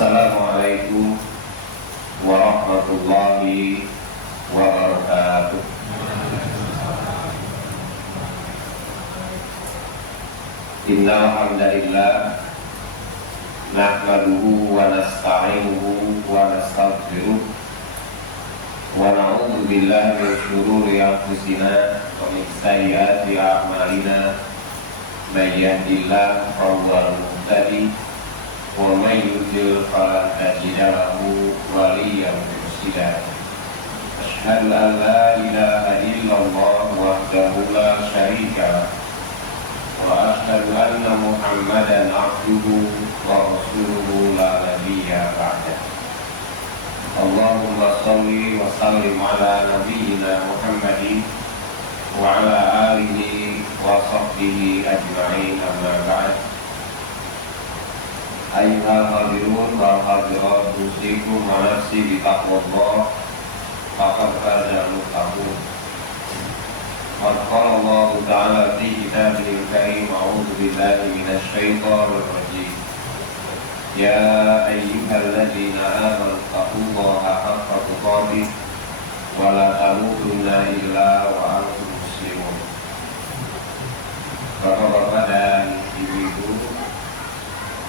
Assalamualaikum warahmatullahi wabarakatuh. Innal hamdalillah nahmaduhu wa nasta'inuhu wa nastaghfiruh wa na'udzu billahi min shururi anfusina wa min sayyiati a'malina may yahdihillahu fahuwal muhtadi wa may yudlil falan tajida lahu waliyyan mursyida. Asyhadu an la ilaha illallah wahdahu la syarika lahu wa asyhadu anna Muhammadan abduhu wa rasuluhu la nabiyya ba'dah. Allahumma shalli wa sallim ala nabiyyina Muhammadin wa ala alihi wa sahbihi ajma'in, amma ba'd. Ayyuhal hadirun wal hadirat, usikum wa nafsi bi taqwallah faqad fazal muttaqun. Qala Allah Ta'ala fi kitabihil karim, a'udzu billahi minasy syaithanir rajim. Ya ayyuhalladzina amanu taqullaha haqqa tuqatih wa la tamutunna illa wa antum muslimun. Bapak-bapak dan ibu-ibu,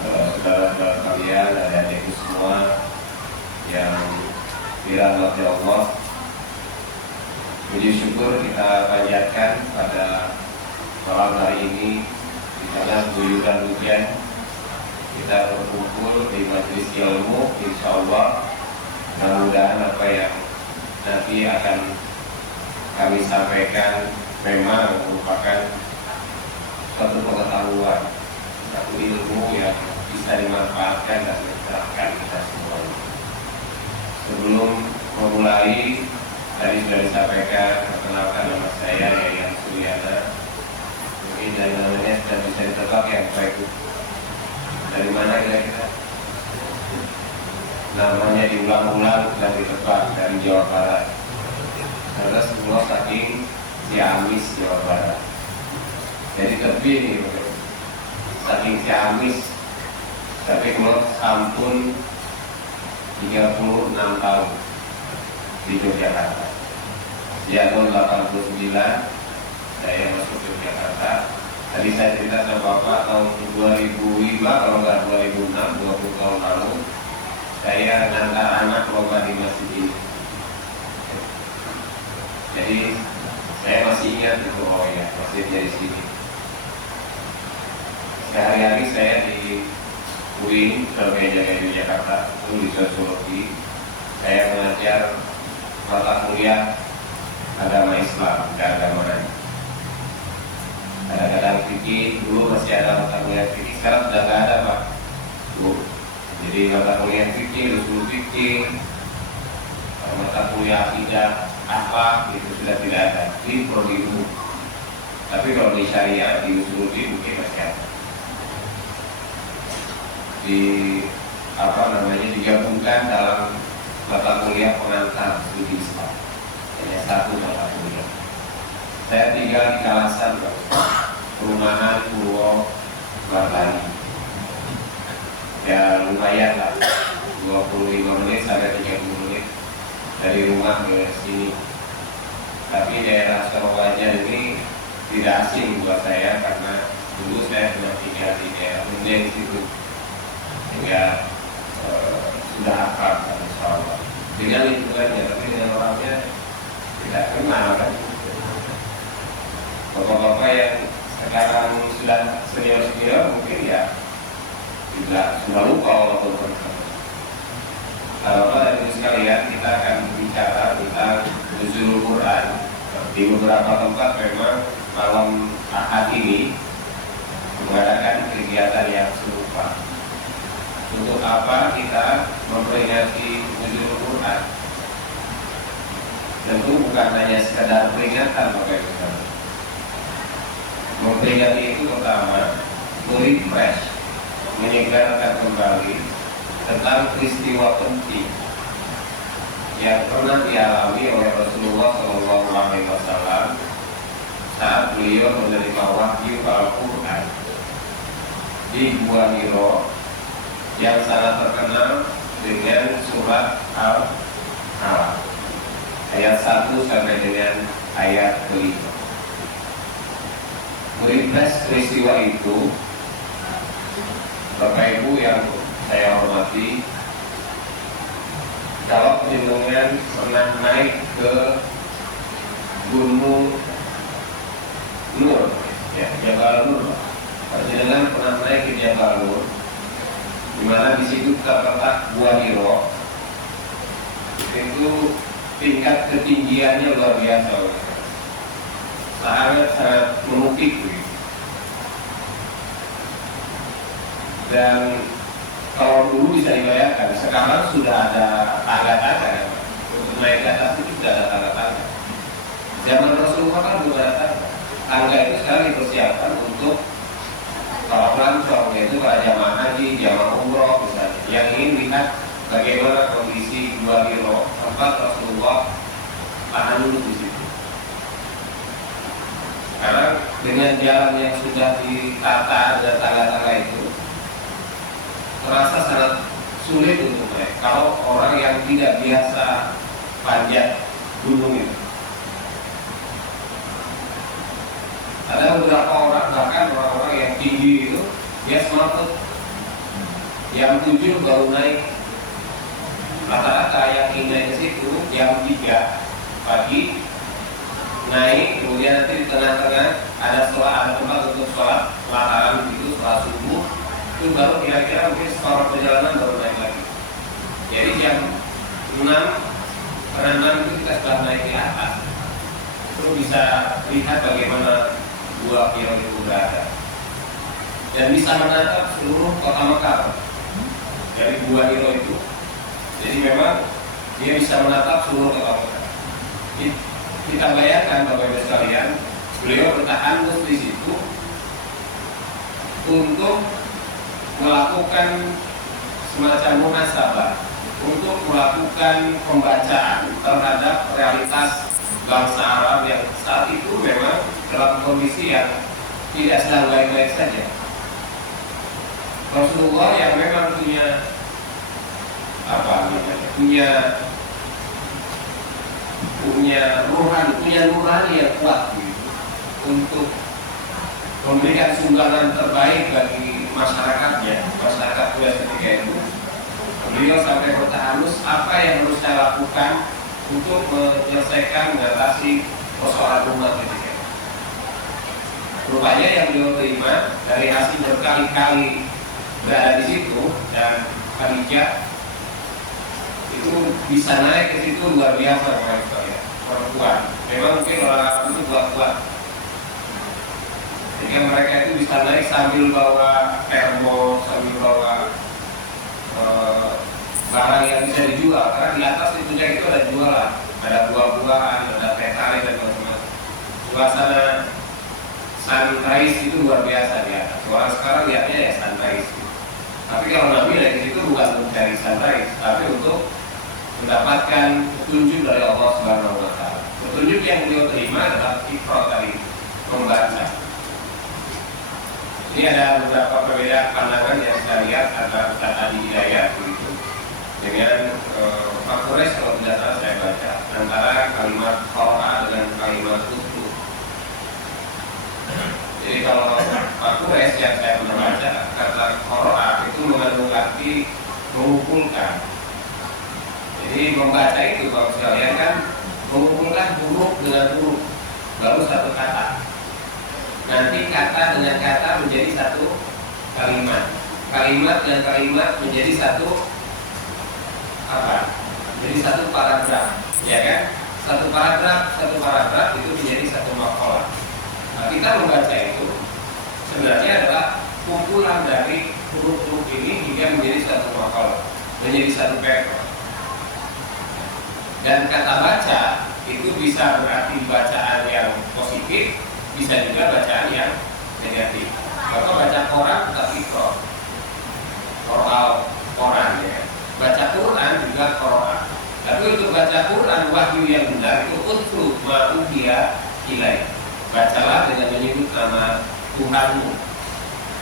saudara-saudara kalian, adik-adikku semua yang dirahmati Allah, puji syukur kita panjatkan pada malam hari ini di tengah guyuran hujan. Kita berkumpul di majelis ilmu, insya Allah. Mudah-mudahan apa yang nanti akan kami sampaikan memang merupakan suatu pengetahuan, satu ilmu yang bisa dimanfaatkan dan diterapkan kita semua. Sebelum memulai, tadi sudah disampaikan, perkenalkan nama saya Yayan Suryana. Mungkin dari namanya sudah bisa ditebak yang baik. Dari mana kira-kira? Namanya diulang-ulang dan ditebak, dari Jawa Barat. Karena semua saking Ciamis, Jawa Barat. Jadi tepi nih, saking Ciamis. Tapi kalau sampun 36 tahun di Yogyakarta. Sejak tahun 89 saya masuk ke Yogyakarta. Tadi saya cerita sama Bapak tahun 2005, kalau nggak 2006, 20 tahun lalu saya ngantar anak lomba di masjid ini. Jadi saya masih ingat itu, oh ya, masjidnya di sini. Sehari-hari saya di UIN sebagai jaga di Jakarta, itu di sosiologi. Saya mengajar mata kuliah agama Islam, keagamaan. Kadang-kadang fikih, dulu masih ada mata kuliah fikih, sekarang sudah nggak ada, Pak. Jadi mata kuliah fikih, usul fikih, mata kuliah akidah, akhlak itu sudah tidak ada. Ini prodi umum. Tapi kalau di syariah, di usul fikih mungkin masih ada. Digabungkan dalam mata kuliah pengantar studi Islam. Hanya satu mata kuliah. Saya tinggal di Kalasan, perumahan Purwo Martani. Ya lumayan lah, 25 menit sampai 30 menit dari rumah ke sini. Tapi daerah Sorowajan ini tidak asing buat saya, karena dulu saya pernah tinggal di daerah Mendeng situ. Sehingga sudah akrab, insya Allah. Dengan lingkungannya, tapi dengan orangnya tidak kenal kan. Bapak-bapak yang sekarang sudah senior-senior mungkin ya tidak sudah lupa walaupun bersama. Bapak dan ibu sekalian, kita akan bicara tentang nuzulul Quran. Di beberapa tempat memang malam Ahad ini mengadakan kegiatan yang serupa. Untuk apa kita memperingati nuzulul Quran? Tentu bukan hanya sekedar peringatan, Bapak Ibu sekalian. Memperingati itu pertama, merefresh, menyegarkan kembali tentang peristiwa penting yang pernah dialami oleh Rasulullah SAW saat beliau menerima wahyu Al-Quran di Gua Hiro yang sangat terkenal dengan surat Al-Alaq ayat 1 sampai dengan ayat kelima. Meringkas peristiwa itu, Bapak Ibu yang saya hormati, kalau jenengan pernah naik ke Gunung Nur, ya, Jabal Nur, kalau jenengan pernah naik ke Jabal Nur, di mana di situ terletak Gua Hiro, itu tingkat ketinggiannya luar biasa, sangat menukik. Dan kalau dulu bisa dibayangkan, sekarang sudah ada tangga-tangga. Untuk naik ke atas itu sudah ada tangga-tangga. Zaman Rasulullah kan belum ada tangga. Tangga itu sekarang dipersiapkan untuk kalau pelancong, yaitu para jamaah haji, jamaah umroh misalnya, yang ingin lihat bagaimana kondisi Gua Hiro, tempat Rasulullah tahan dulu di situ. Karena dengan jalan yang sudah ditata dan tangga-tangga itu terasa sangat sulit untuk mereka. Kalau orang yang tidak biasa panjat gunung itu, ada beberapa orang, bahkan orang-orang yang tinggi itu, dia semakin jam 7 baru naik. Rata-rata yang ingin naik ke situ jam 3 pagi naik, kemudian nanti di tengah-tengah ada tempat untuk sholat lataran itu, sholat subuh, itu baru kira-kira mungkin separuh perjalanan baru naik lagi. Jadi jam 6 itu kita sudah naik di atas, itu bisa lihat bagaimana Gua Hiro itu berada dan bisa menatap seluruh kota Mekah dari Gua Hiro itu. Jadi memang dia bisa menatap seluruh kota Mekah. Kita bayangkan Bapak Ibu sekalian, beliau bertahan terus di situ untuk melakukan semacam muhasabah, untuk melakukan pembacaan terhadap realitas bangsa Arab yang saat itu memang dalam kondisi yang tidak sedang baik-baik saja. Rasulullah yang memang punya nurani yang kuat gitu, untuk memberikan sumbangan terbaik bagi masyarakatnya, masyarakat Quraisy ketika itu. Beliau sampai bertahanus apa yang harus saya lakukan untuk menyelesaikan mengatasi persoalan umat ketika itu. Rupanya yang beliau terima dari hasil berkali-kali berada di situ, dan Khadijah itu bisa naik ke situ luar biasa, perempuan. Memang mungkin orang Arab itu kuat-kuat, sehingga mereka itu bisa naik sambil bawa termos, sambil bawa barang yang bisa dijual. Karena di atas di puncak itu ada jualan, ada buah-buahan, ada teh tarik dan macam-macam. Suasana sunrise itu luar biasa di atas. Orang sekarang lihatnya ya sunrise. Tapi kalau Nabi naik ke situ bukan untuk mencari sunrise, tapi untuk mendapatkan petunjuk dari Allah Subhanahu wa Ta'ala. Petunjuk yang beliau terima adalah Iqra tadi, membaca. Ini ada beberapa perbedaan pandangan yang saya lihat antara Ustaz Adi Hidayat begitu dengan Pak Quraisy, kalau tidak salah saya baca, antara kalimat qara'a dengan kalimat utlu. Jadi kalau Pak Quraisy yang saya pernah baca, kata qara'a itu mengandung arti mengumpulkan. Jadi membaca itu kalau sekalian kan mengumpulkan huruf dengan huruf baru satu kata. Nanti kata dengan kata menjadi satu kalimat, kalimat dan kalimat menjadi satu Jadi satu paragraf, ya kan? Satu paragraf itu menjadi satu makalah. Nah, kita membaca itu sebenarnya adalah kumpulan dari huruf-huruf ini hingga menjadi satu makalah, menjadi satu paper. Dan kata baca itu bisa berarti bacaan yang positif, bisa juga bacaan yang negatif. Kalau baca Quran tapi Quran ya. Baca Quran juga Quran. Tapi untuk baca Quran wahyu yang benar itu utlu ma'uhiya ilaih. Bacalah dengan menyebut nama Tuhanmu.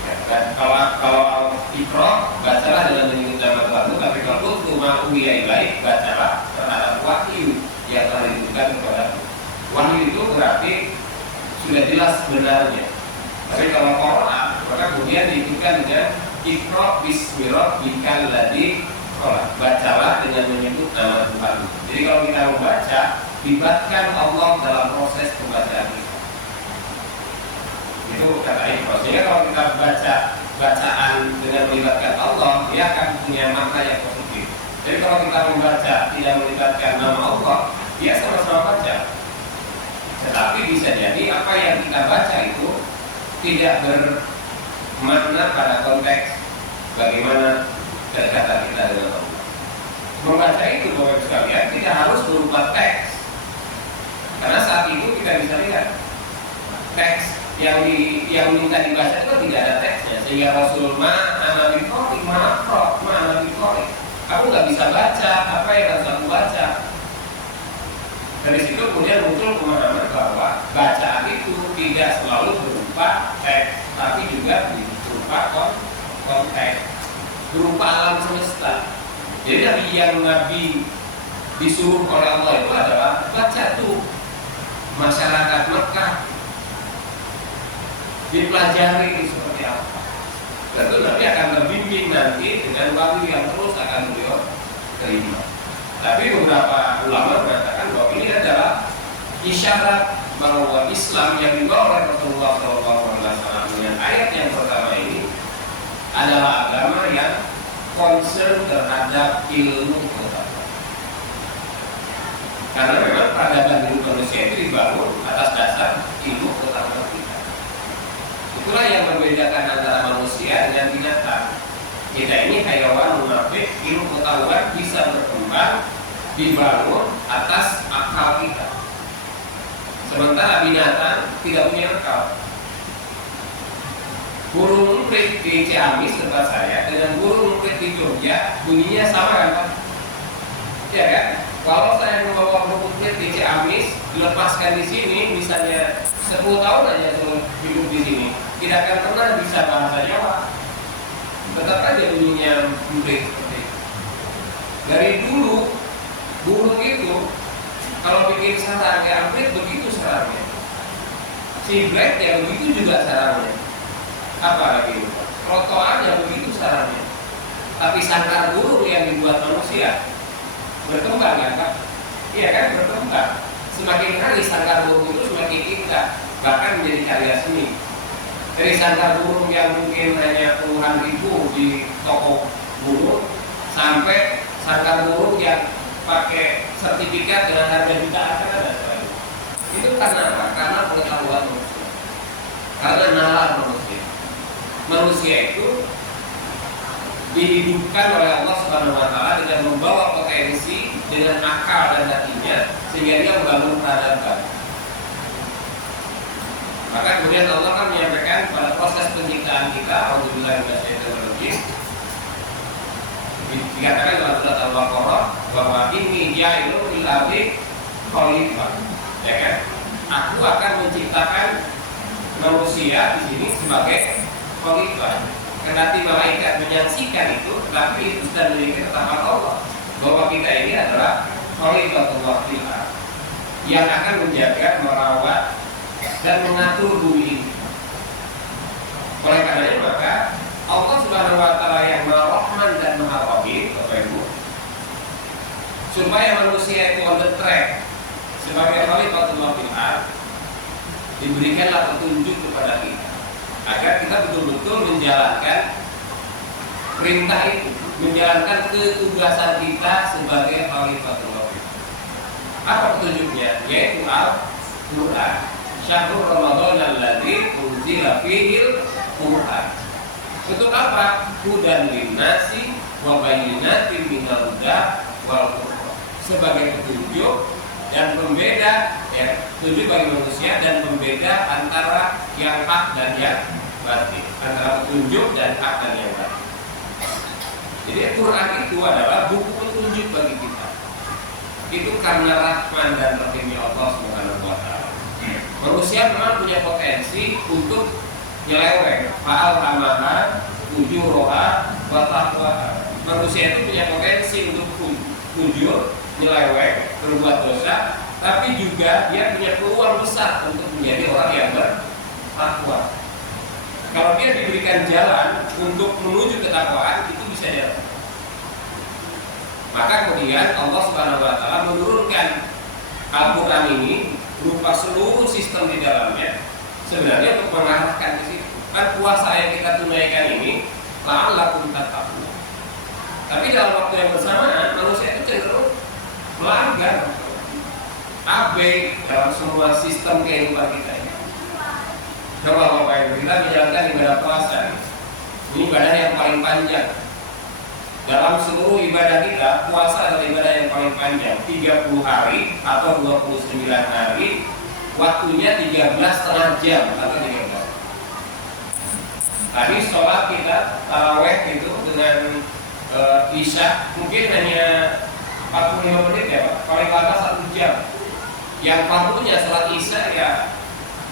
Ya, dan kalau Iqra, bacalah dengan menyebut nama Tuhanmu. Tapi kalau utlu ma uhiya ilaik, bacalah terhadap wahyu yang telah diberikan kepadamu. Wahyu itu berarti sudah jelas sebenarnya. Tapi kalau Quran, maka kemudian diikutkan dengan Iqra bismi rabbikal ladzi khalaq. Bacalah dengan menyebut nama Tuhanmu. Jadi kalau kita membaca, libatkan Allah dalam proses pembacaan kita. Itu kata Iqra. Sehingga kalau kita baca bacaan dengan melibatkan Allah, dia akan punya makna yang positif. Jadi kalau kita membaca tidak melibatkan nama Allah, dia sama-sama baca. Tetapi bisa jadi apa yang kita baca itu tidak bermakna pada konteks bagaimana kedekatan kita dengan Allah. Membaca itu, Bapak sekalian, tidak harus berupa teks. Karena saat itu kita bisa lihat teks yang minta dibaca itu tidak ada teksnya, sehingga Rasul ma'ana biqori, ma'ana biqori. Aku nggak bisa baca apa yang harus aku baca. Dari situ kemudian muncul pemahaman bahwa bacaan itu tidak selalu berupa teks, tapi juga berupa konteks, berupa alam semesta. Jadi yang Nabi disuruh oleh Allah itu adalah baca tuh masyarakat Mekah, dipelajari seperti apa. Tentu Nabi akan terbimbing nanti dengan wahyu yang terus akan beliau terima. Tapi beberapa ulama mengatakan bahwa ini adalah isyarat bahwa Islam yang dibawa oleh Rasulullah SAW dengan ayat yang pertama ini adalah agama yang concern terhadap ilmu pengetahuan. Karena memang peradaban hidup manusia itu dibangun atas dasar ilmu pengetahuan kita. Itulah yang membedakan antara manusia dengan binatang. Kita ini hayawan munafik, ilmu pengetahuan bisa berkembang dibangun atas akal kita. Sementara binatang tidak punya akal. Burung mumprit di Ciamis tempat saya dengan burung mumprit di Jogja bunyinya sama kan Pak? Ya kan? Kalau saya membawa burung mumprit di Ciamis dilepaskan di sini, misalnya 10 tahun aja terus hidup di sini, tidak akan pernah bisa bahasa Jawa. Tetap aja bunyinya mumprit seperti itu. Dari dulu burung itu kalau bikin sarang yang mumprit begitu sarangnya. Si black ya begitu juga sarangnya. Apa lagi? Trotoarnya begitu sarangnya. Tapi sangkar burung yang dibuat manusia berkembang ya Pak? Iya kan, berkembang. Semakin hari sangkar burung itu semakin indah, bahkan menjadi karya seni. Dari sangkar burung yang mungkin hanya puluhan ribu di toko burung sampai sangkar burung yang pakai sertifikat dengan harga jutaan kan ada. Itu karena apa? Karena pengetahuan manusia, karena nalar manusia. Manusia itu dihidupkan oleh Allah Subhanahu Wa Taala dengan membawa potensi dengan akal dan hatinya sehingga dia membangun peradaban. Maka kemudian Allah kan menyampaikan pada proses penciptaan kita, alhamdulillah teknologi, dikatakan dalam surat Al-Baqarah bahwa ini ja'ilun fil ardi khalifah, ya kan? Aku akan menciptakan manusia di sini sebagai khalifah. Kendati malaikat menyaksikan itu, tetapi itu sudah memiliki ketetapan Allah bahwa kita ini adalah khalifatullah fil ardh yang akan menjaga, merawat dan mengatur bumi ini. Oleh karenanya maka Allah Subhanahu Wa Taala yang Maha Rahman dan Maha Rahim, Bapak Ibu, supaya manusia itu on the track sebagai khalifatullah fil ardh, diberikanlah petunjuk kepada kita agar kita betul-betul menjalankan perintah itu, menjalankan ketugasan kita sebagai khalifatullah. Apa petunjuknya? Yaitu Al-Quran. Syahrul Ramadan alladzi unzila fihil Quran. Untuk apa? Hudan linnasi wa bayyinatin minal huda wal furqan. Sebagai petunjuk dan pembeda, ya, petunjuk bagi manusia dan pembeda antara yang hak dan yang batil, antara petunjuk dan hak dan yang batil. Jadi Quran itu adalah buku petunjuk bagi kita. Itu karena rahman dan rahimnya Allah Subhanahu Wa Taala. Manusia memang punya potensi untuk nyeleweng, fa'al hamaha fujuroha wa taqwaha. Manusia itu punya potensi untuk fujur, nyeleweng, berbuat dosa, tapi juga dia punya peluang besar untuk menjadi orang yang bertakwa. Kalau dia diberikan jalan untuk menuju ketakwaan, itu bisa jalan. Maka kemudian Allah Subhanahu wa taala menurunkan Al-Qur'an ini berupa seluruh sistem di dalamnya sebenarnya untuk mengarahkan ke situ. Kan puasa yang kita tunaikan ini la'allakum tattaqun. Tapi dalam waktu yang bersamaan manusia itu cenderung melanggar, abai dalam semua sistem kehidupan kita ini. Coba Bapak Ibu, kita menjalankan ibadah puasa. Ini ibadah yang paling panjang. Dalam seluruh ibadah kita, puasa adalah ibadah yang paling panjang, 30 hari atau 29 hari, waktunya 13,5 jam atau 13. Tadi sholat kita taraweh itu dengan isya mungkin hanya 45 menit ya Pak, paling lama 1 jam. Yang fardunya sholat isya ya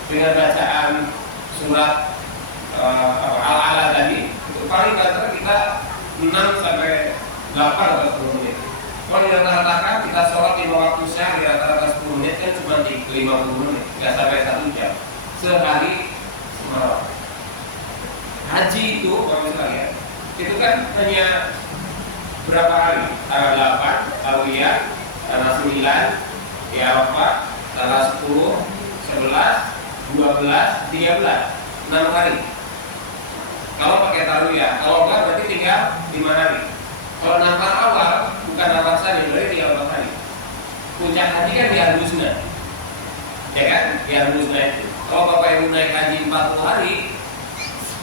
dengan bacaan surat Al-Ala tadi, itu paling banter kita 6 sampai 8 atau 10 menit. Kalau dirata-ratakan kita sholat 5 waktu sehari rata-rata 10 menit kan cuma 50 menit, nggak sampai 1 jam sehari semalam. Haji itu kalau misalnya itu kan hanya berapa hari? Tanggal 8 Tarwiyah, tanggal 9 di Arafah, tanggal 10, 11, 12, 13, 6 hari. Kalau pakai tarwiyah, kalau enggak berarti tinggal 5 hari. Kalau nafar awal bukan nafar sani, berarti tinggal 4 hari. Puncak haji kan di Al-Husna, ya kan? Di Al-Husna itu. Kalau Bapak Ibu naik haji 40 hari,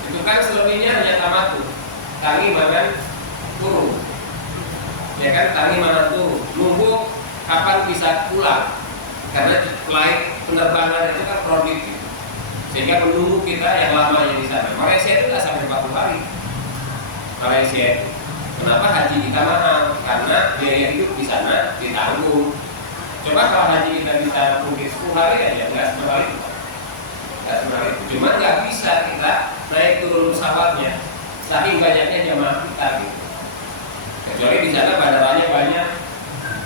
itu kan selebihnya hanya tamatur, tangi manan turun, ya kan? Tangi manan turun, nunggu kapan bisa pulang, karena flight penerbangan itu kan produktif. Sehingga menunggu kita yang lamanya di sana. Malaysia itu nggak sampai 40 hari. Malaysia itu. Kenapa haji kita mahal? Karena biaya hidup di sana ditanggung. Coba kalau haji kita bisa mungkin 10 hari aja, nggak 10 hari itu. Nggak 10 hari itu. Cuma nggak bisa kita naik turun pesawatnya. Saking banyaknya jamaah kita gitu. Kecuali di sana bandaranya banyak.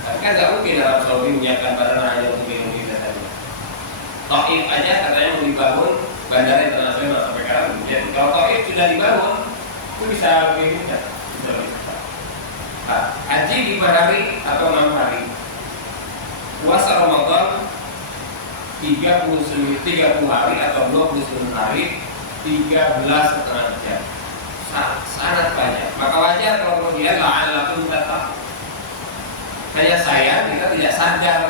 Tapi kan nggak mungkin Arab Saudi menyiapkan bandara hanya untuk Indonesia saja. Taif aja katanya mau dibangun bandara internasional sampai sekarang. Jadi kalau Taif sudah dibangun, itu bisa lebih mudah. Haji 5 hari atau 6 hari. Puasa Ramadan 30 hari atau 29 hari, 13,5 jam. Sangat banyak. Maka wajar kalau kemudian la'allakum tattaqun. Hanya saya kita tidak sadar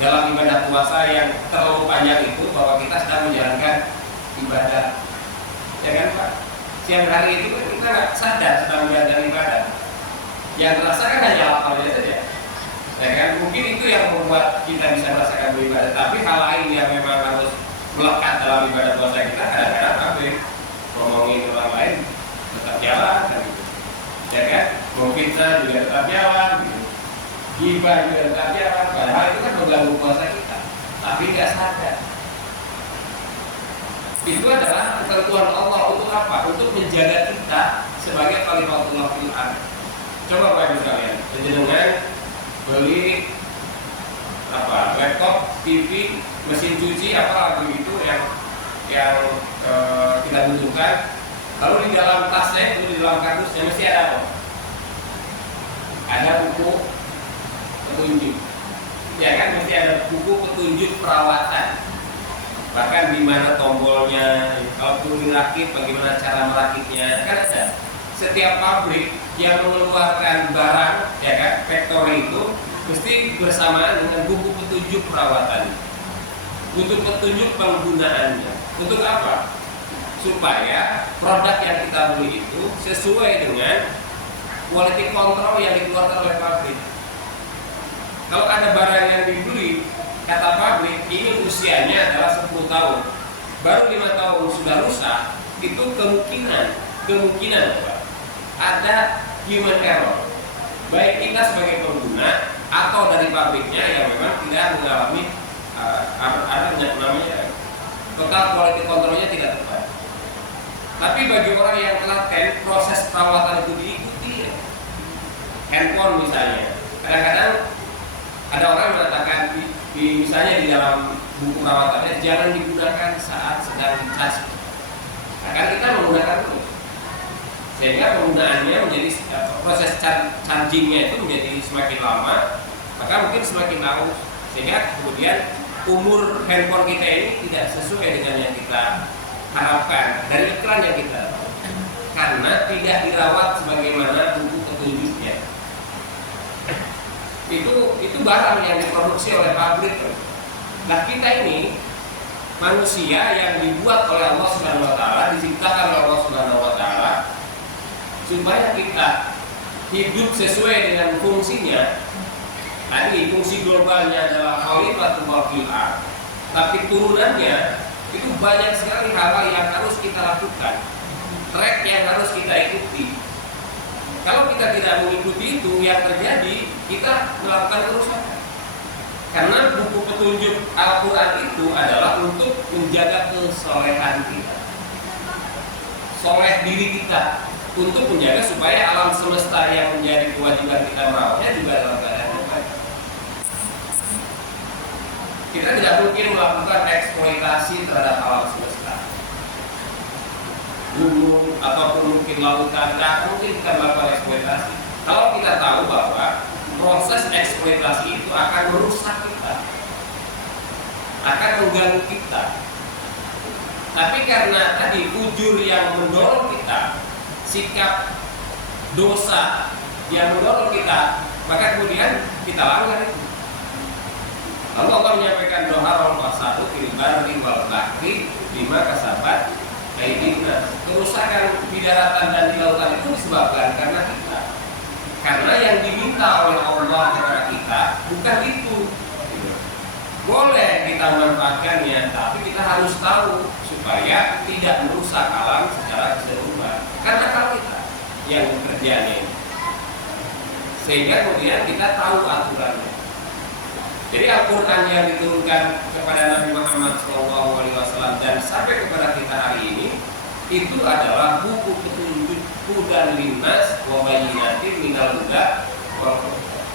dalam ibadah puasa yang terlalu panjang itu bahwa kita sedang menjalankan ibadah, ya kan Pak? Siang hari itu kita nggak sadar sedang menjalankan ibadah. Yang terasa kan hanya lapalnya saja, ya kan? Mungkin itu yang membuat kita bisa merasakan beribadah. Tapi hal lain yang memang harus melekat dalam ibadah puasa kita kadang-kadang ngomongin orang lain tetap jalan, kan? Ya kan? Mungkin saya juga tetap jalan. Gitu. Gibah juga tetap jalan, padahal itu kan mengganggu puasa kita, tapi nggak sadar. Itu adalah ketentuan Allah untuk apa? Untuk menjaga kita sebagai khalifatullah fil ardh. Coba Bapak Ibu sekalian, dengan beli laptop, TV, mesin cuci, apa lagi itu yang kita butuhkan. Lalu di dalam tasnya itu, di dalam kardusnya mesti ada apa? Ada buku petunjuk, ya kan, mesti ada buku petunjuk perawatan, bahkan di mana tombolnya, kalau perlu dirakit bagaimana cara merakitnya, kan ada. Setiap pabrik yang mengeluarkan barang, ya kan, factory itu mesti bersamaan dengan buku petunjuk perawatan, butuh petunjuk penggunaannya. Untuk apa? Supaya produk yang kita beli itu sesuai dengan quality control yang dikeluarkan oleh pabrik. Kalau ada barang yang dibeli, kata pabrik, ini usianya adalah 10 tahun, baru 5 tahun sudah rusak, itu kemungkinan Pak, ada human error, baik kita sebagai pengguna atau dari pabriknya yang memang tidak mengalami ada namanya total quality controlnya tidak tepat. Tapi bagi orang yang telaten, proses dalam buku perawatannya jangan digunakan saat sedang dicas. Nah, karena kita menggunakan itu, sehingga penggunaannya menjadi proses chargingnya itu menjadi semakin lama, maka mungkin semakin aus, sehingga kemudian umur handphone kita ini tidak sesuai dengan yang kita harapkan dari iklan yang kita, karena tidak dirawat sebagaimana buku petunjuknya. Itu barang yang diproduksi oleh pabrik. Nah, kita ini manusia yang dibuat oleh Allah Subhanahu wa taala, diciptakan oleh Allah Subhanahu wa taala supaya kita hidup sesuai dengan fungsinya. Tadi fungsi globalnya adalah khalifatul fil ardh, tapi turunannya itu banyak sekali hal yang harus kita lakukan, track yang harus kita ikuti. Kalau kita tidak mengikuti itu, yang terjadi kita melakukan kerusakan. Karena buku petunjuk Al-Quran itu adalah untuk menjaga kesolehan kita, soleh diri kita, untuk menjaga supaya alam semesta yang menjadi kewajiban kita merawatnya juga dalam keadaan yang baik. Kita tidak mungkin melakukan eksploitasi terhadap alam semesta, gunung ataupun mungkin lautan, tidak mungkin kita melakukan eksploitasi. Kalau kita tahu bahwa proses eksploitasi itu akan merusak kita, akan mengganggu kita. Tapi karena tadi ujur yang mendorong kita, sikap dosa yang mendorong kita, maka kemudian kita langgar itu. Lalu Allah menyampaikan doa al-fasadu fil barri wal bahri bima kasabat aydina. Kerusakan di daratan dan di lautan itu disebabkan karena kita. Karena yang diminta oleh Allah kepada kita bukan itu. Boleh kita memanfaatkannya, tapi kita harus tahu supaya tidak merusak alam secara keseluruhan. Karena kalau kita yang bekerjanya, sehingga kemudian kita tahu aturannya. Jadi Al-Quran yang diturunkan kepada Nabi Muhammad SAW dan sampai kepada kita hari ini itu adalah buku petunjuk hudan linnas wa bayyinatin minal huda wal furqan.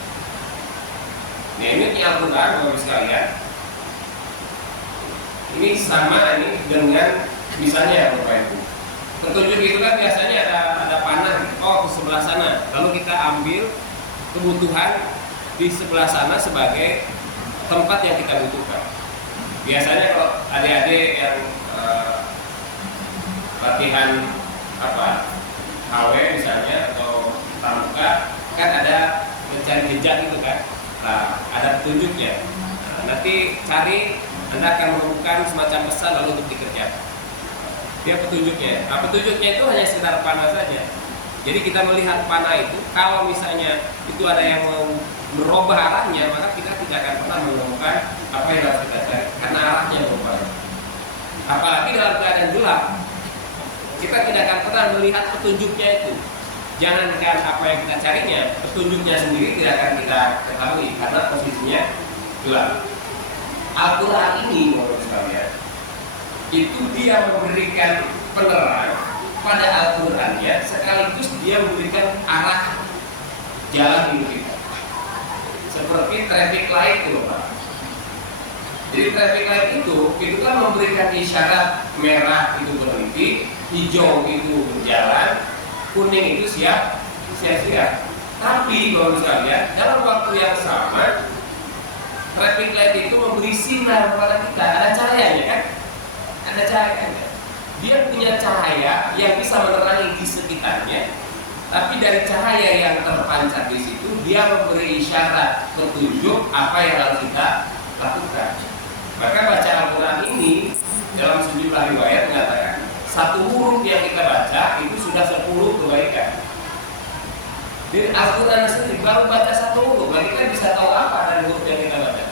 Nah, ini Al-Quran Bapak sekalian. Ini sama ini dengan misalnya Bapak Ibu. Petunjuk itu kan biasanya ada panah, oh ke sebelah sana. Lalu kita ambil kebutuhan di sebelah sana sebagai tempat yang kita butuhkan. Biasanya kalau adik-adik yang latihan HW misalnya atau pramuka kan ada mencari jejak itu kan. Nah, ada petunjuknya. Nah, nanti cari, Anda akan menemukan semacam pesan lalu untuk dikerjakan. Dia petunjuknya. Nah, petunjuknya itu hanya sekedar panah saja. Jadi kita melihat panah itu, kalau misalnya itu ada yang mau merubah arahnya, maka kita tidak akan pernah menemukan apa yang harus kita cari karena arahnya berubah. Apalagi dalam keadaan gelap, kita tidak akan pernah melihat petunjuknya itu. Jangankan apa yang kita carinya, petunjuknya sendiri tidak akan kita ketahui karena posisinya gelap. Al-Quran ini, menurut saya, itu dia memberikan penerang pada Al-Qurannya, sekaligus dia memberikan arah jalan hidup kita. Seperti traffic light itu, Pak. Jadi traffic light itu kan memberikan isyarat merah itu berhenti, hijau itu berjalan, kuning itu siap. Tapi kalau misalnya dalam waktu yang sama, traffic light itu memberi sinar kepada kita, ada cahayanya kan? Ada cahayanya. Dia punya cahaya yang bisa menerangi di sekitarnya, tapi dari cahaya yang terpancar di situ, dia memberi isyarat petunjuk apa yang harus kita lakukan. Maka baca Al-Quran ini dalam sejumlah riwayat mengatakan satu huruf yang kita baca itu sudah 10 kebaikan. Di Al-Quran sendiri baru baca satu huruf, maka kita bisa tahu apa dari huruf yang kita baca.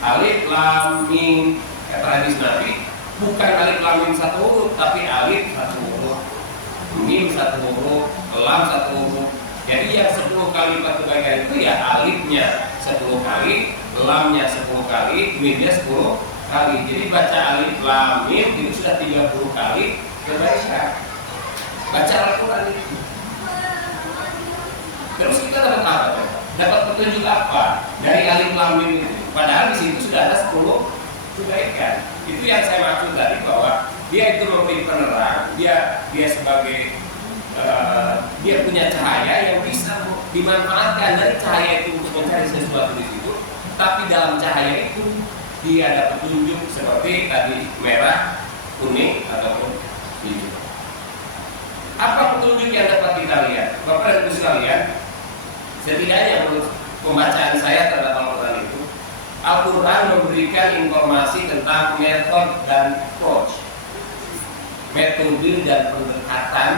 Alif, lam, mim, kata hadis Nabi, bukan alif lam mim satu huruf, tapi alif satu huruf, mim satu huruf, lam satu huruf. Jadi yang 10 kali lipat kebaikan itu ya alifnya 10 kali, lamnya 10 kali, mimnya 10 kali. Jadi baca alif lam mim itu sudah 30 kali kebaikan. Baca Al-Quran itu. Terus kita dapat apa? Dapat petunjuk apa dari alif lam mim itu? Padahal di situ sudah ada 10 kebaikan. Itu yang saya maksud tadi, bahwa dia itu memberi penerang, dia sebagai dia punya cahaya yang bisa dimanfaatkan dari cahaya itu untuk mencari sesuatu di situ. Tapi dalam cahaya itu dia ada petunjuk seperti tadi merah, kuning ataupun hijau. Apa petunjuk yang dapat kita lihat? Bapak dan Ibu sekalian, setidaknya menurut pembacaan saya terhadap Al-Quran itu, Al-Quran memberikan informasi tentang metode dan approach, metode dan pendekatan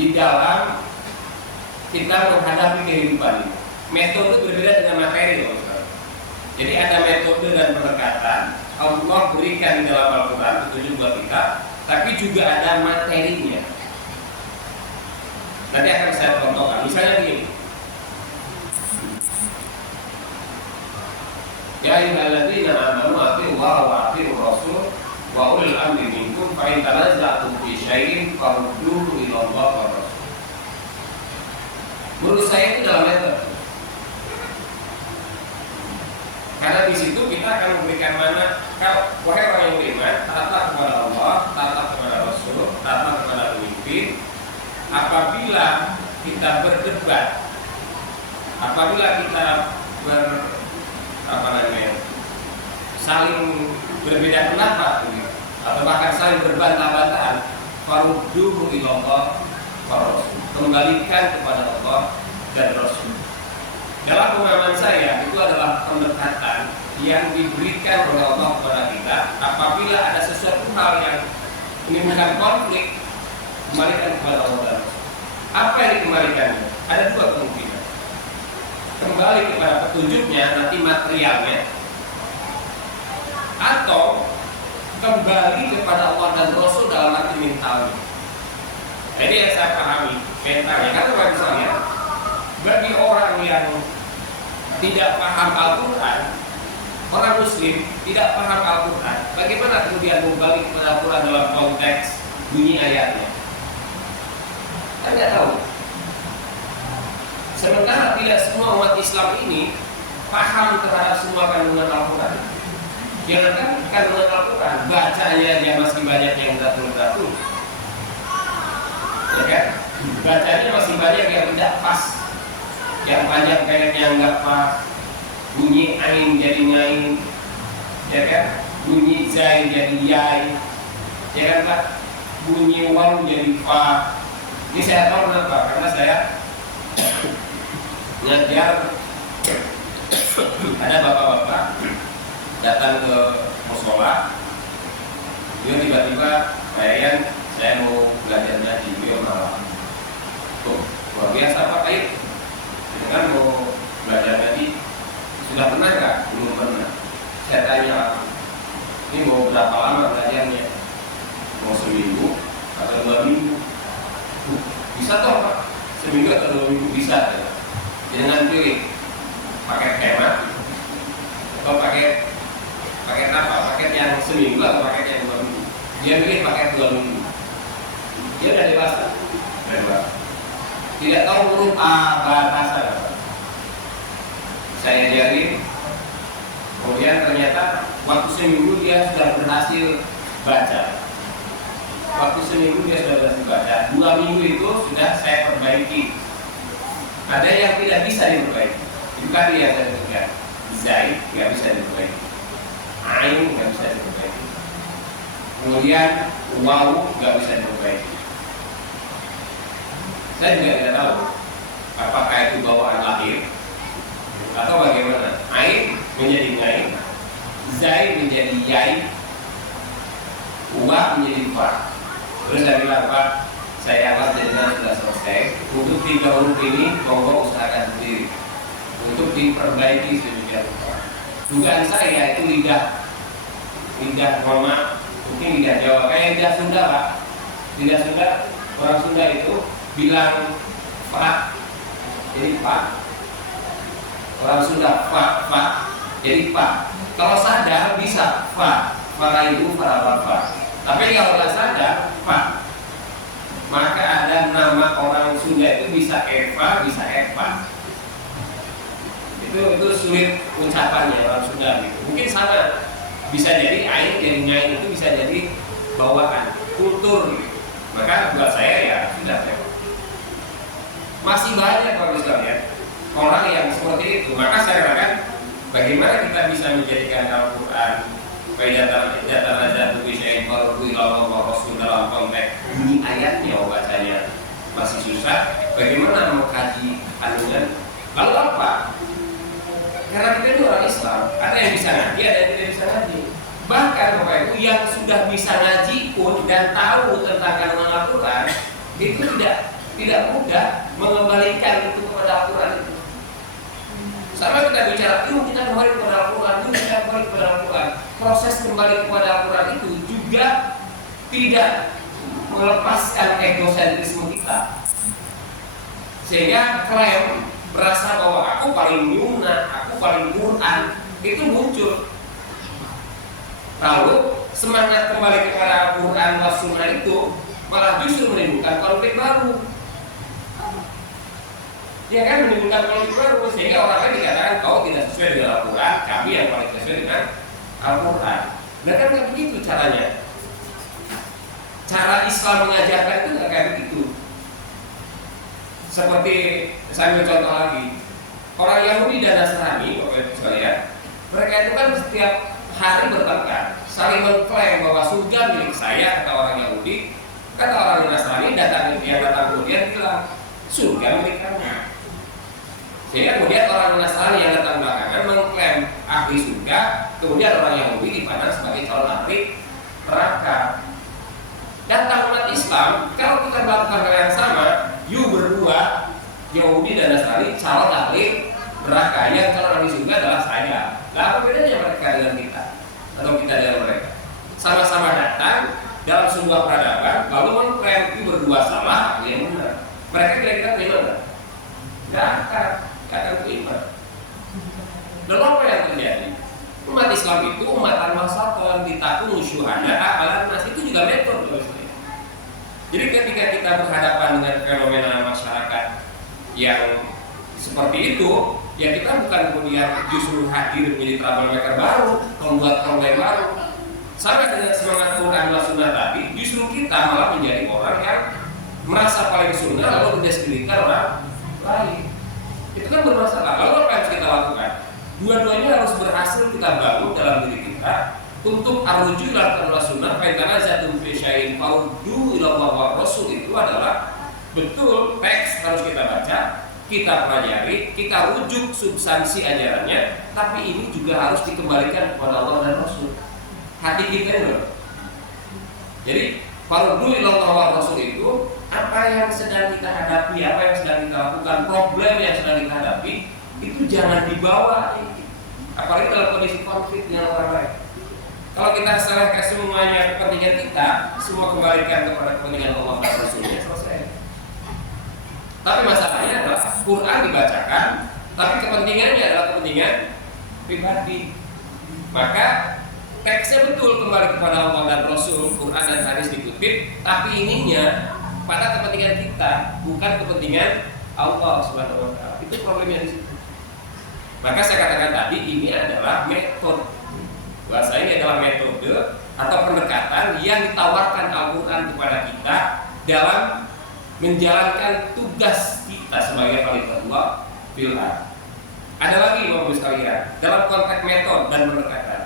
di dalam kita menghadapi kehidupan ini. Metode berbeda dengan materi, Bapak. Jadi ada metode dan pendekatan Allah berikan di dalam Al-Quran petunjuk buat kita, tapi juga ada materinya. Nanti akan saya contohkan. Misalnya begini. Ya ayyuhalladzina amanu atiiullaha wa atiiur rasul wa ulil amri minkum fa in tanaza'tum fi syai'in farudduhu ila Allah wa rasul. Menurut saya itu dalam metode. Karena di situ kita akan memberikan mana, kalau wahai orang yang beriman, taatlah kepada Allah, taatlah kepada Rasul, taatlah kepada pemimpin. Apabila kita berdebat, apabila kita saling berbeda pendapat, atau bahkan saling berbantah-bantahan, farudduhu ila Allah wa Rasul, kembalikan kepada Allah dan Rasul. Dalam pemahaman saya, itu adalah pendekatan yang diberikan oleh Allah kepada kita apabila ada sesuatu hal yang menimbulkan konflik, kembalikan kepada Allah dan Rasul. Apa yang dikembalikannya? Ada dua kemungkinan. Kembali kepada petunjuknya, nanti materialnya, atau kembali kepada Allah dan Rasul dalam arti mentalnya. Jadi yang saya pahami mentalnya, karena bagi saya, bagi orang yang tidak paham Al-Quran, orang Muslim tidak paham Al-Quran, bagaimana kemudian kembali kepada Al-Quran dalam konteks bunyi ayatnya? Kan nggak tahu. Sementara tidak semua umat Islam ini paham terhadap semua kandungan Al-Quran. Jangan kandungan Al-Quran, bacanya dia masih banyak yang beratur-beratur, ya kan? Bacanya masih banyak yang tidak pas, yang panjang pendeknya nggak pas, bunyi ain jadi ngain, ya kan? Bunyi zai jadi yai, ya kan Pak? Bunyi waw jadi fa. Ini saya tahu kenapa? Karena saya ngajar, ada bapak-bapak datang ke musola, dia tiba-tiba kayak saya mau belajar ngaji, dia malah tuh luar biasa Pak Aib, kita kan mau belajar ngaji, sudah pernah nggak? Belum pernah. Saya tanya, ini mau berapa lama belajarnya? Mau seminggu atau 2 minggu? Bisa toh Pak, seminggu atau 2 minggu bisa ya. Jangan pilih paket hemat atau paket apa? Paket yang seminggu atau paket yang 2 minggu. Dia pilih paket 2 minggu. Dia udah dewasa. Tidak tahu huruf A batasan. Saya ajarin, kemudian ternyata waktu seminggu dia sudah berhasil baca. Waktu seminggu dia sudah berhasil baca. 2 minggu itu sudah saya perbaiki. Ada yang tidak bisa diperbaiki. Itu tadi yang saya sebutkan. Zai nggak bisa diperbaiki. Ain nggak bisa diperbaiki. Kemudian waw nggak bisa diperbaiki. Saya juga tidak tahu apakah itu bawaan lahir atau bagaimana. Ain menjadi ngain, zai menjadi yai, wa menjadi fa. Terus saya bilang, Pak, saya anggap jadinya sudah selesai. Untuk 3 huruf ini, monggo usahakan sendiri untuk diperbaiki sedemikian rupa. Dugaan saya itu lidah Roma, mungkin lidah Jawa, kayak lidah Sunda Pak. Lidah Sunda, orang Sunda itu bilang fa, jadi fa. Orang Sunda fa, jadi fa. Kalau sadar bisa fa, faraibu, fa. Tapi kalau nggak sadar fa, maka ada nama orang Sunda itu bisa Eva, bisa Eva. Itu sulit ucapannya orang Sunda gitu. Mungkin sama bisa jadi ain dari nyain itu bisa jadi bawaan kultur gitu. Maka buat saya ya sudah ya. Masih banyak kalau misalnya orang yang seperti itu. Maka saya katakan bagaimana kita bisa menjadikan Al-Quran data bisa Rasul dalam konteks bunyi ayatnya bacanya masih susah. Bagaimana mengkaji kandungan? Lalu apa? Karena kita itu orang Islam, ada yang bisa ngaji, ada yang tidak bisa ngaji. Bahkan Bapak Ibu yang sudah bisa ngaji pun dan tahu tentang kandungan Al-Quran itu tidak mudah mengembalikan itu kepada Al-Quran itu. Sama kita bicara, yuk kita kembali kepada Al-Quran, yuk kita kembali kepada Al-Quran. Proses kembali kepada Al-Quran itu juga tidak melepaskan egosentrisme kita. Sehingga klaim merasa bahwa aku paling nyuna, aku paling Quran itu muncul. Lalu semangat kembali kepada Al-Quran dan Sunnah itu malah justru menimbulkan konflik baru. Ya kan, menimbulkan konflik baru sehingga orang lain dikatakan kau tidak sesuai dengan Al-Quran, kami yang paling sesuai dengan Al-Quran. Nah kan nggak begitu caranya. Cara Islam mengajarkan itu nggak kayak begitu. Seperti saya ambil contoh lagi, orang Yahudi dan Nasrani, Bapak Ibu sekalian, mereka itu kan setiap hari bertengkar, saling mengklaim bahwa surga milik saya, kata orang Yahudi, kata orang Nasrani datang kemudian bilang surga milik kamu. Sehingga kemudian orang Nasrani yang datang belakangan mengklaim ahli surga, kemudian orang Yahudi dipandang sebagai calon ahli neraka. Datang umat Islam, kalau kita melakukan hal yang sama, you berdua Yahudi dan Nasrani calon ahli neraka, yang calon ahli surga adalah saya. Lah apa bedanya mereka dengan kita atau kita dengan mereka? Sama-sama datang dalam sebuah peradaban, lalu mengklaim you berdua salah, aku yang benar. Mereka kira-kira terima nggak? Nggak akan terima. Lalu apa yang terjadi? Umat Islam itu umatan wasatun ditakun syuhada amalan nas itu juga metode. Jadi ketika kita berhadapan dengan fenomena masyarakat yang seperti itu, ya kita bukan kemudian justru hadir menjadi troublemaker baru, membuat problem baru. Sama dengan semangat Quran dan Sunnah tadi, justru kita malah menjadi orang yang merasa paling sunnah lalu mendiskreditkan orang lain. Itu kan bermasalah. Lalu apa yang harus kita lakukan? Dua-duanya harus berhasil kita bangun dalam diri kita untuk arruju ila Quran Sunnah. Karena zatun fi syai'in faudu ila Allah wa Rasul itu adalah betul teks harus kita baca, kita pelajari, kita rujuk substansi ajarannya, tapi ini juga harus dikembalikan kepada Allah dan Rasul. Hati kita itu. Jadi faudu ila Allah wa Rasul itu apa yang sedang kita hadapi, apa yang sedang kita lakukan, problem yang sedang kita hadapi itu jangan dibawa, apalagi dalam kondisi konflik dengan orang lain. Kalau kita serahkan semuanya kepentingan kita, semua kembalikan kepada kepentingan Allah dan Rasulnya, selesai. Tapi masalahnya adalah Quran dibacakan, tapi kepentingannya adalah kepentingan pribadi. Maka teksnya betul kembali kepada Allah dan Rasul, Quran dan hadis dikutip, tapi ininya pada kepentingan kita, bukan kepentingan Allah Subhanahu wa taala. Itu problemnya di situ. Maka saya katakan tadi ini adalah metode. Bahasa ini adalah metode atau pendekatan yang ditawarkan Al-Quran kepada kita dalam menjalankan tugas kita sebagai khalifatullah fil ardh. Ada lagi Bapak Ibu sekalian, dalam konteks metode dan pendekatan.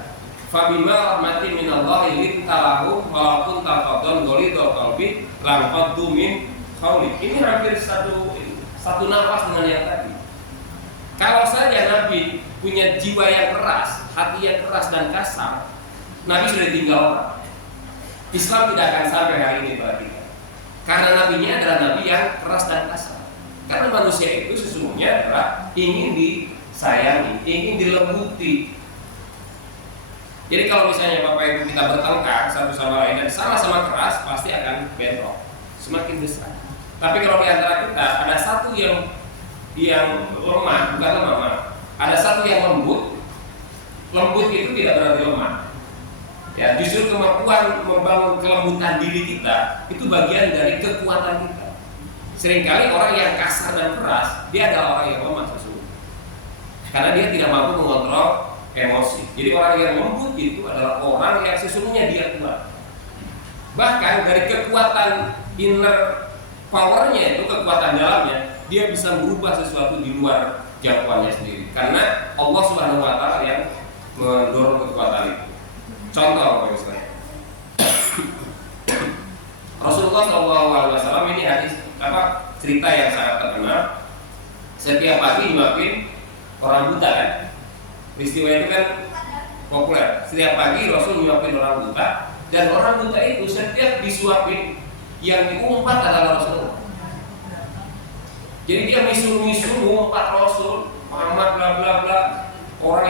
Fabima rahmatin minallahi lintalahu walaupun taqaddam ghalidul qalbi lam qaddu min qawli. Ini hampir satu nafas dengan yang tadi. Kalau saja Nabi punya jiwa yang keras, hati yang keras dan kasar, Nabi sudah ditinggal orang. Islam tidak akan sampai hari ini kepada kita. Karena nabinya adalah nabi yang keras dan kasar. Karena manusia itu sesungguhnya adalah ingin disayangi, ingin dilembuti. Jadi kalau misalnya Bapak Ibu kita bertengkar satu sama lain dan sama-sama keras, pasti akan bentrok, semakin besar. Tapi kalau di antara kita ada satu yang lemah, bukan lemah, ada satu yang lembut. Lembut itu tidak berarti lemah. Ya, justru kemampuan membangun kelembutan diri kita itu bagian dari kekuatan kita. Seringkali orang yang kasar dan keras, dia adalah orang yang lemah sesungguhnya. Karena dia tidak mampu mengontrol emosi. Jadi orang yang lembut itu adalah orang yang sesungguhnya dia kuat. Bahkan dari kekuatan inner powernya itu, kekuatan dalamnya, dia bisa merubah sesuatu di luar jangkauannya sendiri. Karena Allah Subhanahu Wa Taala yang mendorong kekuatan itu. Contoh misalnya, Rasulullah SAW ini hadis cerita yang sangat terkenal. Setiap pagi nyuapin orang buta kan. Peristiwa itu kan populer. Setiap pagi Rasul nyuapin orang buta, dan orang buta itu setiap disuapin yang diumpat adalah Rasul. Jadi dia misu-misu ngumpat Rasul, Muhammad bla bla bla. Orang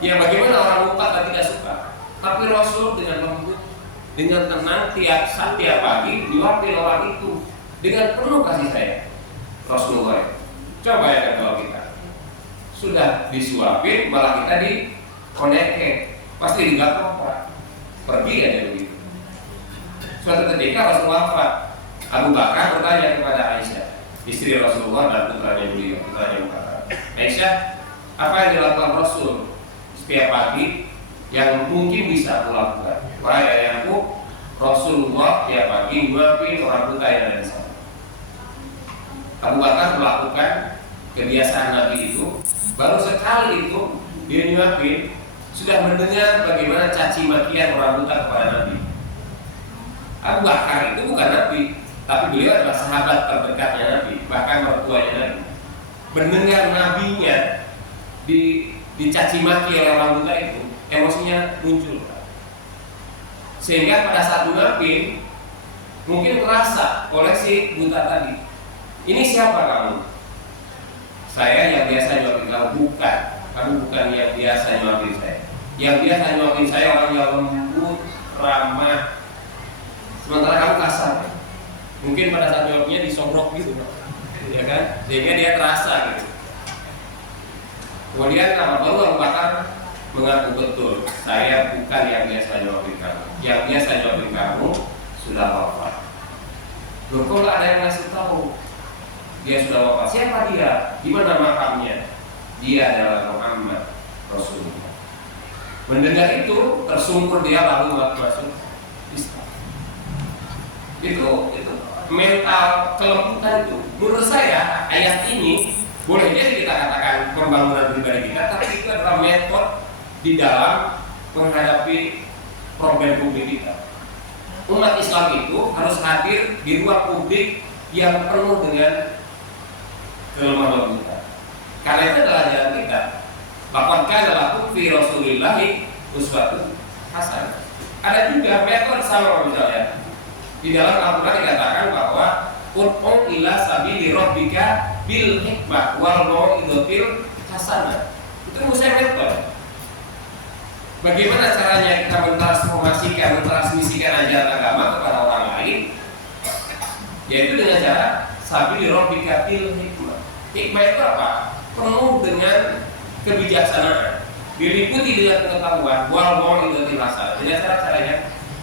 yang bagaimana orang ngumpat tidak suka. Tapi Rasul dengan lembut, dengan tenang setiap pagi nyuapin orang itu dengan penuh kasih sayang. Rasulullah. Coba ya kalau kita sudah disuapin, malah kita dikonekkan, pasti digatok, pergi aja begitu. Suatu ketika Rasulullah wafat, Abu Bakar bertanya kepada Aisyah, istri Rasulullah dan putranya beliau, putranya berkata, Aisyah, apa yang dilakukan Rasul setiap pagi yang mungkin bisa aku lakukan? Wahai ayahku, Rasulullah tiap pagi nyuapin orang buta yang ada di sana. Abu Bakar melakukan kebiasaan Nabi itu, baru sekali itu dia nyuapin, sudah mendengar bagaimana caci makian orang buta kepada Nabi. Abu Bakar itu bukan Nabi, tapi beliau adalah sahabat terdekatnya Nabi, bahkan mertuanya Nabi. Mendengar nabinya dicaci maki oleh orang buta itu, emosinya muncul. Sehingga pada saat nyuapin, mungkin terasa oleh si buta tadi, ini siapa kamu? Saya yang biasa nyuapin kamu. Bukan, kamu bukan yang biasa nyuapin saya. Yang biasa nyuapin saya orang yang lembut, ramah. Sementara kamu kasar. Mungkin pada saat nyuapnya disombrok gitu, ya kan? Sehingga dia terasa gitu. Kemudian baru Abu Bakar mengaku betul, saya bukan yang biasa nyuapin kamu. Yang biasa nyuapin kamu sudah wafat. Loh, kok nggak ada yang ngasih tahu? Dia sudah wafat. Siapa dia? Di mana makamnya? Dia adalah Muhammad Rasulullah. Mendengar itu tersungkur dia lalu masuk Islam. Itu mental kelembutan itu. Menurut saya ayat ini boleh jadi kita katakan pembangunan pribadi kita, tapi itu adalah metode di dalam menghadapi problem publik kita. Umat Islam itu harus hadir di ruang publik yang penuh dengan kelemahan lembutan. Karena itu adalah jalan kita. Bahkan adalah fi Rasulillahi uswatun hasanah. Ada juga metode sama misalnya di dalam Al-Quran dikatakan bahwa ud'u ila sabili rabbika bil hikmah wal mau'izatil hasanah. Itu misalnya metode. Bagaimana caranya kita mentransmisikan ajaran agama kepada orang lain? Yaitu dengan cara sabili rabbika bil hikmah. Hikmah itu apa? Penuh dengan kebijaksanaan, diliputi dengan pengetahuan, wal mau'izatil hasanah. Dengan cara-caranya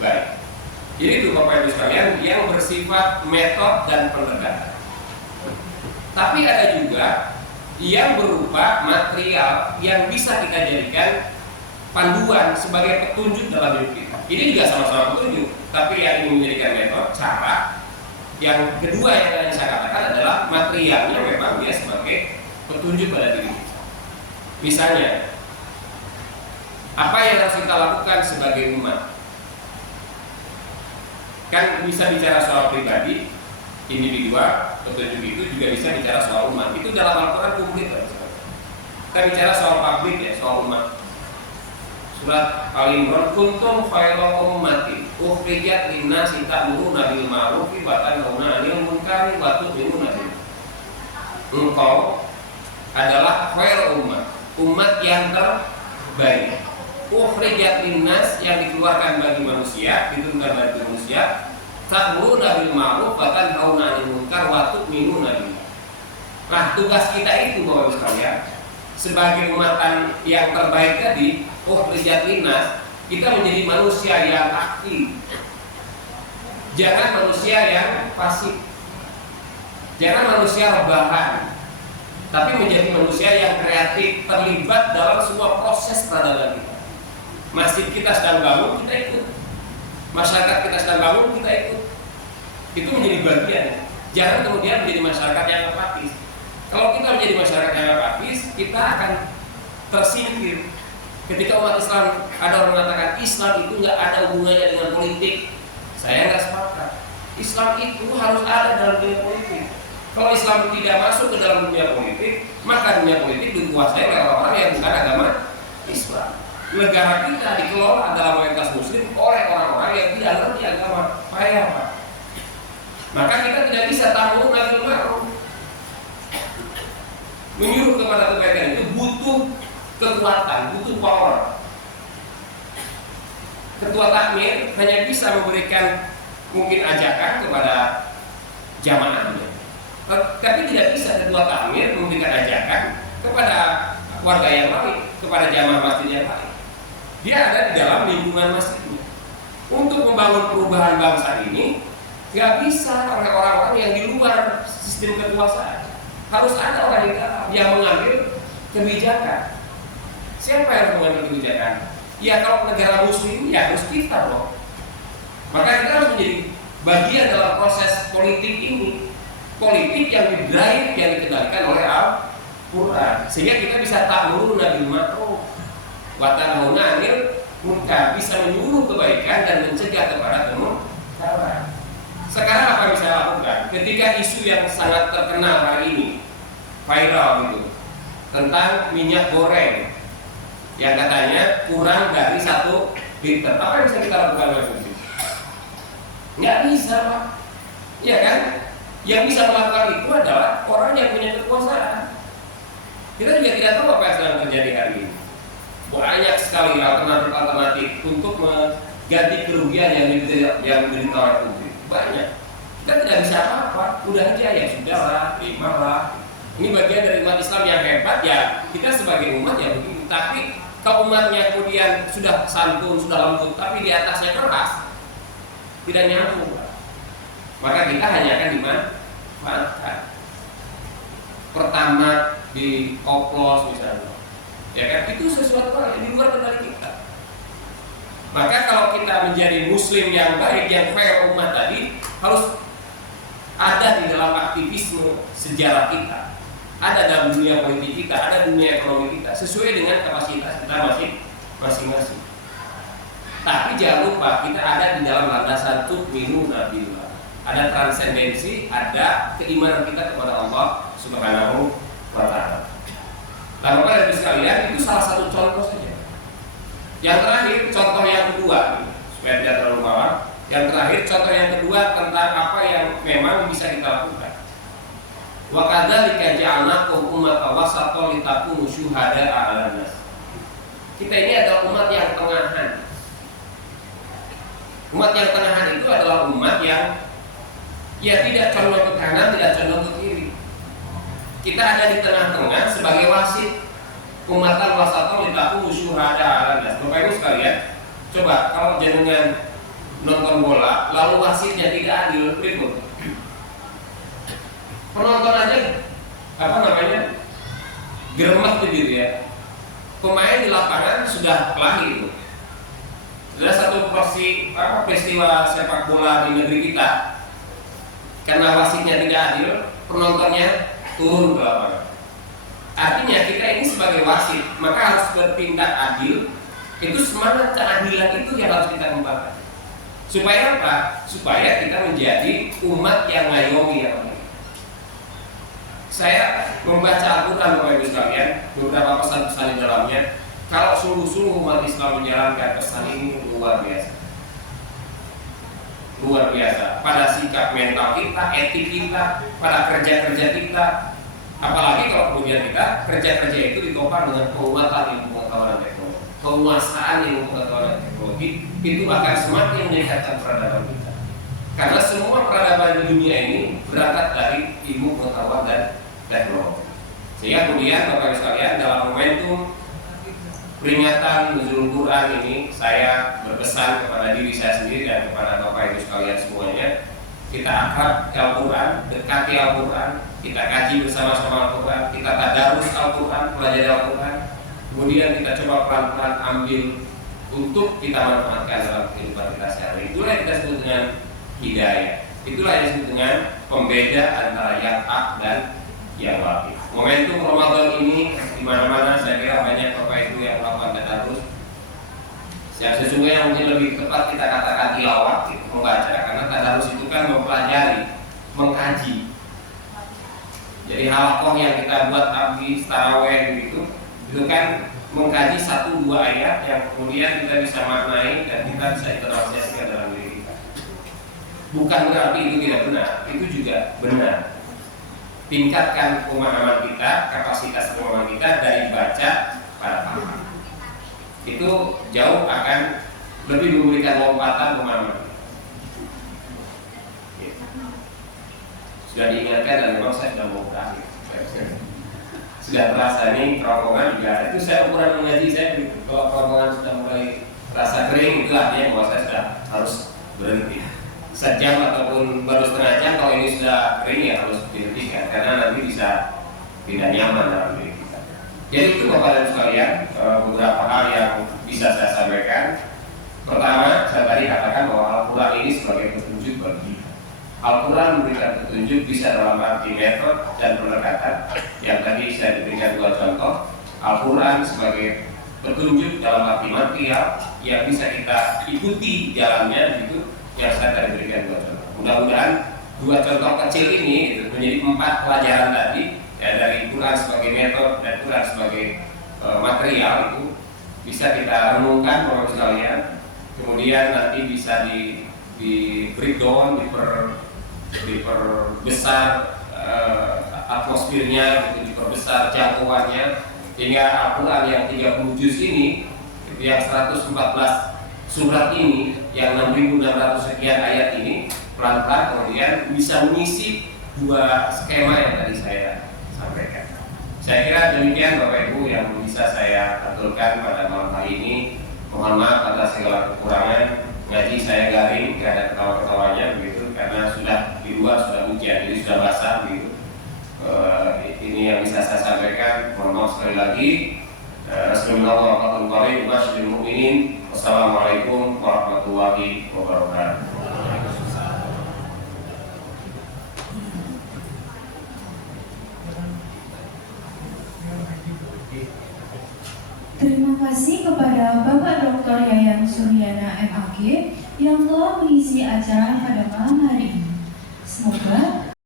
baik. Jadi itu Bapak Ibu sekalian yang bersifat metode dan pendekatan. Tapi ada juga yang berupa material yang bisa kita jadikan panduan sebagai petunjuk dalam hidup kita. Ini juga sama-sama petunjuk, tapi yang ini menjadikan metode, cara. Yang kedua yang tadi saya katakan adalah materialnya memang dia sebagai petunjuk pada diri kita. Misalnya, apa yang harus kita lakukan sebagai umat? Kan bisa bicara soal pribadi, individual, petunjuk itu juga bisa bicara soal umat. Itu dalam Al-Quran komplit. Kita bicara soal publik ya, soal umat. Surat Al-Imran, kuntum khairal ummatin ukhrijat linnasi ta'muruna bil ma'rufi wa tanhauna 'anil munkari wa tu'minuna billah. Engkau adalah khairul umat yang terbaik. Ukhrijat linnas yang dikeluarkan bagi manusia, diturunkan bagi manusia. Ta'muruna bil ma'ruf wa tanhauna 'anil munkar wa tu'minuna billah. Nah, tugas kita itu Bapak Ibu sekalian, sebagai umatan yang terbaik tadi, ukhrijat linnas, kita menjadi manusia yang aktif. Jangan manusia yang pasif. Jangan manusia rebahan. tapi menjadi manusia yang kreatif, terlibat dalam semua proses peradaban kita. Masjid kita sedang bangun, kita ikut. Masyarakat kita sedang bangun, kita ikut. Itu menjadi bagian. Jangan kemudian menjadi masyarakat yang apatis. Kalau kita menjadi masyarakat yang apatis, kita akan tersingkir. Ketika umat Islam, ada orang mengatakan Islam itu nggak ada hubungannya dengan politik, saya nggak sepakat. Islam itu harus ada dalam dunia politik. Kalau Islam tidak masuk ke dalam dunia politik, maka dunia politik dikuasai oleh orang-orang yang bukan agama Islam. Negara kita dikelola dalam mayoritas Muslim oleh orang-orang yang tidak ngerti agama. Payah, Pak. Maka kita tidak bisa tahu nabi ma'ruf. Menyuruh kepada kebaikan itu butuh kekuatan, butuh power. Ketua takmir hanya bisa memberikan mungkin ajakan kepada jamaahnya, tapi tidak bisa ketua takmir memberikan ajakan kepada warga yang lain, kepada jamaah masjid yang lain. Dia ada di dalam lingkungan masjidnya. Untuk membangun perubahan bangsa ini nggak bisa oleh orang-orang yang di luar sistem kekuasaan. Harus ada orang yang mengambil kebijakan. Siapa yang mengambil kebijakan? Ya kalau negara muslim ya harus kita loh. Maka kita harus menjadi bagian dalam proses politik ini. Politik yang didrive, yang dikendalikan oleh Al-Quran. Sehingga kita bisa ta'muruna bil ma'ruf wa tanhauna 'anil munkar, bisa menyuruh kebaikan dan mencegah kepada kemungkaran. Sekarang apa yang bisa lakukan? Ketika isu yang sangat terkenal hari ini, viral gitu, tentang minyak goreng yang katanya kurang dari 1 liter. Apa yang bisa kita lakukan oleh publik? Nggak bisa, Pak. Iya kan? Yang bisa melakukan itu adalah orang yang punya kekuasaan. Kita juga tidak tahu apa yang sedang terjadi hari ini. Banyak sekali alternatif untuk mengganti kerugian yang diderita oleh publik. Banyak. Kita tidak bisa apa-apa. Udah aja ya sudahlah, terimalah. Ini bagian dari umat Islam yang hebat ya. Kita sebagai umat ya begitu. Tapi kalau umatnya kemudian sudah santun, sudah lembut, tapi di atasnya keras, tidak nyambung. Maka kita hanya akan dimanfaatkan. Pertama di oplos misalnya, ya kan, itu sesuatu yang di luar kendali kita. Maka kalau kita menjadi muslim yang baik, yang fair umat tadi, harus ada di dalam aktivisme sejarah kita, ada dalam dunia politik kita, ada dunia ekonomi kita, sesuai dengan kapasitas kita masing-masing. Tapi jangan lupa kita ada di dalam landasan tu'minuna billah. Ada transendensi, ada keimanan kita kepada Allah Subhanahu wa ta'ala. Lalu Bapak dan Ibu sekalian, itu salah satu contoh saja. Yang terakhir, contoh yang kedua, supaya tidak terlalu bawah. Yang terakhir, contoh yang kedua tentang apa yang memang bisa kita lakukan. Wa kadzalika ja'alnakum ummatan wasatan litakunu syuhada'a 'alan nas. Kita ini adalah umat yang tengahan. Umat yang tengahan itu adalah umat yang ya tidak condong ke kanan, tidak condong ke kiri. Kita ada di tengah-tengah sebagai wasit. Umatan wasatan litakunu syuhada'a 'alan nas. Bapak Ibu sekalian, coba kalau jenengan nonton bola lalu wasitnya tidak adil, ribut. Penonton aja geremet gitu ya. Pemain di lapangan sudah kelahi itu. Ada satu peristiwa sepak bola di negeri kita, karena wasitnya tidak adil, penontonnya turun ke lapangan. Artinya kita ini sebagai wasit, maka harus bertindak adil. Itu semangat keadilan itu yang harus kita kembangkan. Supaya apa? Supaya kita menjadi umat yang ngayomi yang baik. Saya membaca Al-Quran Bapak Ibu sekalian, beberapa pesan-pesan di dalamnya. Kalau sungguh-sungguh umat Islam menjalankan pesan ini luar biasa. Luar biasa. Pada sikap mental kita, etik kita, pada kerja-kerja kita. Apalagi kalau kemudian kita kerja-kerja itu ditopang dengan penguatan ilmu pengetahuan dan teknologi, penguasaan ilmu pengetahuan dan teknologi, itu akan semakin meningkatkan peradaban kita. Karena semua peradaban di dunia ini berangkat dari ilmu pengetahuan dan teknologi. Sehingga kemudian Bapak Ibu sekalian, dalam momentum peringatan Nuzulul Quran ini, saya berpesan kepada diri saya sendiri dan kepada Bapak Ibu sekalian semuanya, kita akrab Al-Quran, dekati Al-Quran, kita kaji bersama-sama Al-Quran, kita tadarus Al-Quran, pelajari Al-Quran, kemudian kita coba pelan-pelan ambil untuk kita manfaatkan dalam kehidupan kita sehari-hari. Itulah yang kita sebut dengan hidayah. Itulah yang disebut dengan pembeda antara yang hak dan yang batil. Momentum Ramadan ini di mana-mana saya kira banyak Bapak Ibu yang melakukan tadarus. Yang sesungguhnya mungkin lebih tepat kita katakan tilawah, gitu, membaca, karena tadarus itu kan mempelajari, mengkaji. Jadi halakoh yang kita buat habis taraweh gitu, itu kan mengkaji 1-2 ayat yang kemudian kita bisa maknai dan kita bisa introspeksikan dalam diri kita. Bukan berarti itu tidak benar, itu juga benar. Tingkatkan pemahaman kita, kapasitas pemahaman kita dari baca pada paham. Itu jauh akan lebih memberikan lompatan pemahaman. Sudah diingatkan dan memang saya sudah mau berakhir. Sudah terasa ini kerongkongan juga. Itu saya ukuran mengaji saya. Kalau kerongkongan sudah mulai rasa kering, itu artinya bahwa saya sudah harus berhenti. Sejam ataupun baru setengah jam, kalau ini sudah kering ya harus dihentikan karena nanti bisa tidak nyaman dalam diri kita. Jadi itu Bapak dan sekalian beberapa hal yang bisa saya sampaikan. Pertama, saya tadi katakan bahwa Al-Quran ini sebagai petunjuk bagi kita. Al-Quran memberikan petunjuk bisa dalam arti metode dan pendekatan. Yang tadi saya diberikan 2 contoh. Al-Quran sebagai petunjuk dalam arti material yang bisa kita ikuti jalannya gitu. Yang saya tadi berikan 2 contoh. Mudah-mudahan 2 contoh kecil ini gitu, menjadi 4 pelajaran tadi ya, dari Quran sebagai metode dan Quran sebagai material itu bisa kita renungkan Bapak sekalian. Kemudian nanti bisa di breakdown, diperbesar atmosfernya, diperbesar jangkauannya, sehingga Al-Quran yang 30 juz ini, yang 114 surat ini, yang 6.600 sekian ayat ini, pelan-pelan kemudian bisa mengisi 2 skema yang tadi saya sampaikan. Saya kira demikian Bapak Ibu yang bisa saya aturkan pada malam hari ini. Mohon maaf atas segala kekurangan. Ngaji saya garing, tidak ada ketawa-ketawanya begitu, karena sudah di luar sudah hujan, jadi sudah basah begitu. Ini yang bisa saya sampaikan. Mohon maaf sekali lagi. Wassalamualaikum warahmatullahi wabarakatuh. Terima kasih kepada Bapak Dr. Yayan Suryana MAG yang telah mengisi acara pada malam hari ini. Semoga